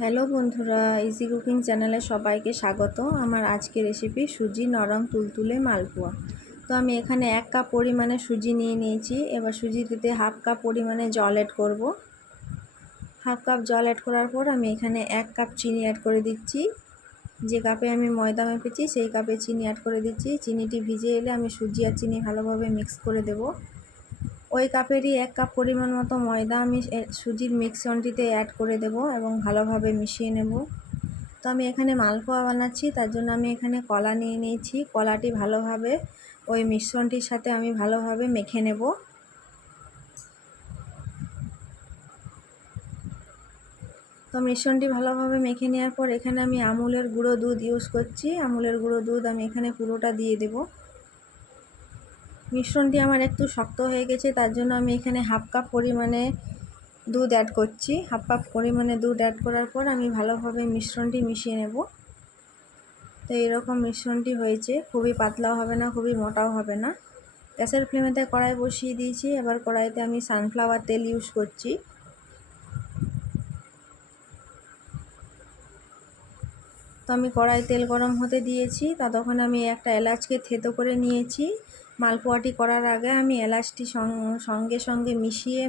Hello বন্ধুরা easy cooking চ্যানেলে সবাইকে স্বাগত। আমার আজকে রেসিপি সুজি নরম তুলতুলে মালপোয়া। তো আমি এখানে এক কাপ পরিমাণে সুজি নিয়ে নিয়েছি। এবার সুজিতে হাফ কাপ পরিমাণে জল অ্যাড করব। হাফ কাপ জল অ্যাড করার পর আমি এখানে এক কাপ চিনি অ্যাড করে দিচ্ছি। যে কাপে আমি ময়দা মেপেছি, সেই কাপে চিনি অ্যাড করে দিচ্ছি। চিনিটি ভিজে এলে আমি সুজি আর চিনি ভালোভাবে মিক্স করে দেবো। ওই কাপেরই এক কাপ পরিমাণ মতো ময়দা আমি সুজির মিক্সনটিতে অ্যাড করে দেব এবং ভালোভাবে মিশিয়ে নেব। তো আমি এখানে মালপোয়া বানাচ্ছি, তার জন্য আমি এখানে কলা নিয়ে নিয়েছি। কলাটি ভালোভাবে ওই মিশ্রণটির সাথে আমি ভালোভাবে মেখে নেব। তো মিশ্রণটি ভালোভাবে মেখে নেওয়ার পর এখানে আমি আমুলের গুঁড়ো দুধ ইউজ করছি। আমুলের গুঁড়ো দুধ আমি এখানে পুরোটা দিয়ে দেবো। মিশ্রণটি আমার একটু শক্ত হয়ে গেছে, তার জন্য আমি এখানে হাফ কাপ পরিমাণে দুধ অ্যাড করছি। হাফ কাপ পরিমাণে দুধ অ্যাড করার পর আমি ভালোভাবে মিশ্রণটি মিশিয়ে নেব। তো এইরকম মিশ্রণটি হয়েছে, খুবই পাতলাও হবে না, খুবই মোটাও হবে না। গ্যাসের ফ্লেমেতে কড়াই বসিয়ে দিয়েছি, এবার কড়াইতে আমি সানফ্লাওয়ার তেল ইউজ করছি। তো আমি কড়াই তেল গরম হতে দিয়েছি, ততক্ষণ আমি একটা এলাচকে থেতো করে নিয়েছি। মালপোয়াটি করার আগে আমি এলাচটি সঙ্গে সঙ্গে মিশিয়ে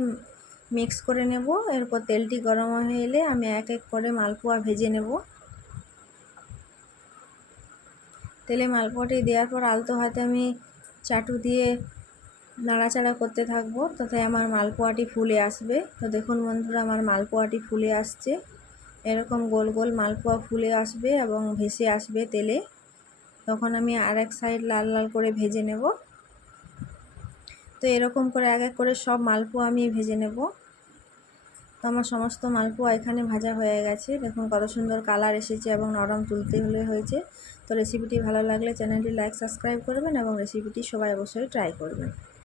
মিক্স করে নেব। এরপর তেলটি গরম হয়ে এলে আমি এক এক করে মালপোয়া ভেজে নেব। তেলে মালপোয়াটি দেওয়ার পর আলতো হাতে আমি চাটু দিয়ে নাড়াচাড়া করতে থাকব, তাতে আমার মালপোয়াটি ফুলে আসবে। তো দেখুন বন্ধুরা, আমার মালপোয়াটি ফুলে আসছে। এরকম গোল গোল মালপোয়া ফুলে আসবে এবং ভেসে আসবে তেলে। তখন আমি আর এক সাইড লাল লাল করে ভেজে নেব। তো এরকম করে এক এক করে সব মালপোয়া আমি ভেজে নেব। তো আমার সমস্ত মালপোয়া এখানে ভাজা হয়ে গেছে। দেখুন কত সুন্দর কালার এসেছে এবং নরম তুলতে হলে হয়েছে। তো রেসিপিটি ভালো লাগলে চ্যানেলটি লাইক সাবস্ক্রাইব করবেন এবং রেসিপিটি সবাই অবশ্যই ট্রাই করবেন।